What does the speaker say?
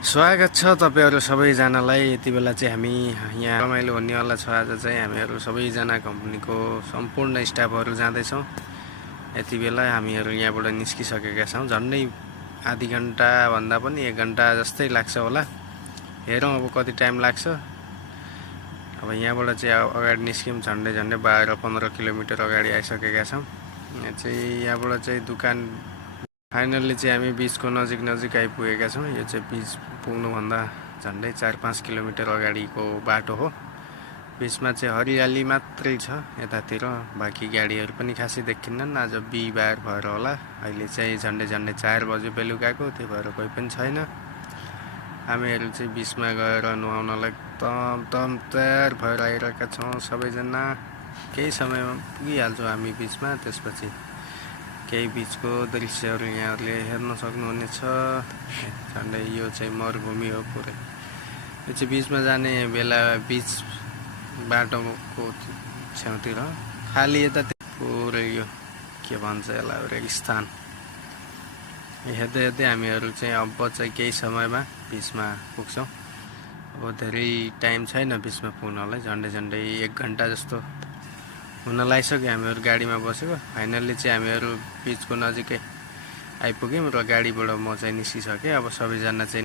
स्वागत छ तपाईहरु सबैजनालाई। यति बेला चाहिँ हामी यहाँ रमाइलो हुनेवाला छ। आज चाहिँ हामीहरु सबैजना कम्पनीको सम्पूर्ण स्टाफहरु जाँदैछौँ। यति बेला हामीहरु यहाँबाट निस्किसकेका छौँ। झन्डै आधी घण्टा भन्दा पनि 1 घण्टा जस्तै लाग्छ होला। हेरौँ अब कति टाइम लाग्छ। अब यहाँबाट चाहिँ अगाडि निस्क्यौँ। झन्डै 12-15 किलोमिटर अगाडि आइसकेका छौँ। यहाँ चाहिँ यहाँबाट चाहिँ दुकान फाइनल्ली चाहिँ हामी बीचको नजिक आइपुगेका छौँ। यो चाहिँ बीच पुग्नुभन्दा झन्डै 4-5 किलोमिटर अगाडिको बाटो हो। बीचमा चाहिँ हरियाली मात्रै छ यतातिर, बाँकी गाडीहरू पनि खासै देखिन्नन्। आज बिहिबार भएर होला। अहिले चाहिँ झन्डै 4 बजे बेलुकाको, त्यही भएर कोही पनि छैन। हामीहरू चाहिँ बीचमा गएर नुहाउनलाई एकदम तयार भएर आइरहेका छौँ सबैजना। केही समयमा पुगिहाल्छौँ हामी बीचमा। त्यसपछि केही बीचको दृश्यहरू यहाँहरूले हेर्न सक्नुहुनेछ। झन्डै यो चाहिँ मरुभूमि हो पुरै। यो चाहिँ बीचमा जाने बेला बीच बाटोको छेउतिर खाली यता पुरै यो के भन्छ यसलाई रेगिस्तान। हेर्दै हेर्दै हामीहरू चाहिँ अब चाहिँ केही समयमा बीचमा पुग्छौँ। अब धेरै टाइम छैन बीचमा पुग्नलाई। झन्डै 1 घण्टा जस्तो हुन लागिसक्यो हामीहरू गाडीमा बसेको। फाइनल्ली चाहिँ हामीहरू बीचको नजिकै आइपुग्यौँ र गाडीबाट म चाहिँ निस्किसकेँ। अब सबैजना चाहिँ